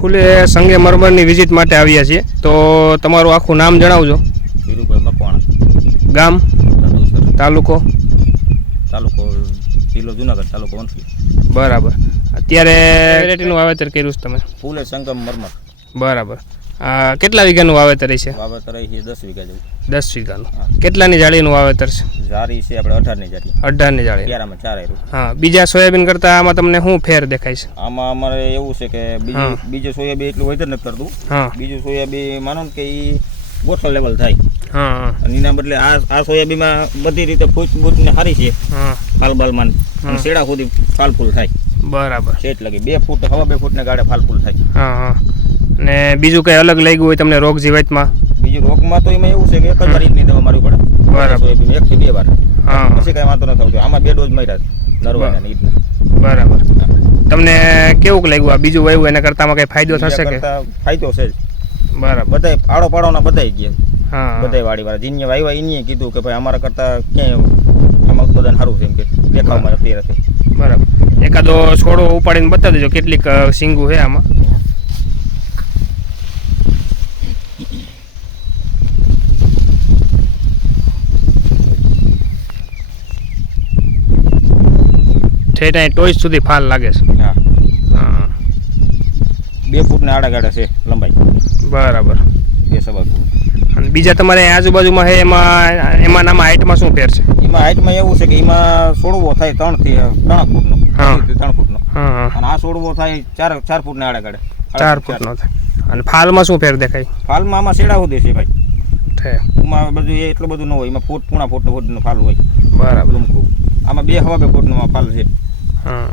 ફૂલે સંગે મરમરની visit માટે આવ્યા છીએ તો તમારું આખું નામ જણાવજો. ધીરુભાઈ મકવાણા, ગામ, નંદુસર, તાલુકો જિલ્લો જુનાગઢ, તાલુકો વંથલી. બરાબર. અત્યારે વેરાયટીનું વાવેતર કર્યું છે તમે? ફૂલે સંગમ મરમર. બરાબર. કેટલા વીઘાનું વાવેતર છે? વાવેતર અહીં છે 10 વીઘા જેવું. 10 વીઘાનું. કેટલાની જાળીનું વાવેતર છે? જારી છે આપણે 18ની જારી. 18ની જાળી. ક્યારામાં 4 આવ્યું. હા, બીજા સોયાબીન કરતાં આમાં તમને શું ફેર દેખાય છે? આમાં અમારે એવું છે કે બીજું સોયાબીન એટલું વધારે નથી કરતું. હા, બીજું સોયાબીન માનો ને કે એ ગોઠો લેવલ થાય. હા, અને એના બદલે આ સોયાબીનમાં બધી રીતે ફૂટ ને સારી છે. હા, ફાલ બાલમાં અને શેડા સુધી ફાલ ફૂલ થાય. બરાબર. સેટ લગી 2 ફૂટ, હવા 2 ફૂટને ગાડે ફાલ ફૂલ થાય. હા, હા. ને બીજું કંઈ અલગ લાગ્યું હોય તમને રોગ જીવાતમાં? બીજું રોગમાં તો એમાં એવું છે કે એક જ વાર ઈદની દવા મારવી પડે. બરાબર. સોયાબીન 1 થી 2 વાર. હા, પછી કાંઈ વાંધો નથી આવતો. આમાં 2 ડોઝ માર્યા નરવાના ને ઈદના. બરાબર. તમને કેવું લાગ્યું આ બીજું વાવ્યું એના કરતાં આમાં કંઈ ફાયદો થશે કે? ફાયદો છે જ. બરાબર. બધાય આડો પાડોના બધાય ગયા. હા, બધાય વાડીવાળા જીને વાવ્યા એને કીધું કે ભાઈ અમારા કરતાં ક્યાંય આમાં ઉત્પાદન સારું છે એમ કે દેખાવમાં અત્યારે છે. બરાબર. એકાદો છોડો ઉપાડીને બતાવી દેજો કેટલીક સિંગુ છે આમાં. ઠેઠ અહીં ટોચ સુધી ફાલ લાગે છે. હા, હા, 2 ફૂટને આડા ગાડા છે લંબાઈ. બરાબર. 2 સવા ફૂટ. અને બીજા તમારે આજુબાજુમાં છે એમાં નામાં હાઇટમાં શું ફેર છે? એમાં હાઇટમાં એવું છે કે એમાં છોડવો થાય 3 થી 3 ફૂટનો. હા. 3 ફૂટનો. હા, હા. અને આ છોડવો થાય 4 ફૂટને આડા ગાડે. 4 ફૂટનો થાય. અને ફાલમાં શું ફેર દેખાય? ફાલમાં આમાં શેડા સુધી છે ભાઈ. ઠે. એમાં બધું એટલું બધું ન હોય. એમાં પૂણા ફૂટનો ફાલ હોય. બરાબર. આમાં 2 હવા 2 ફૂટનો ફાલ છે. હા.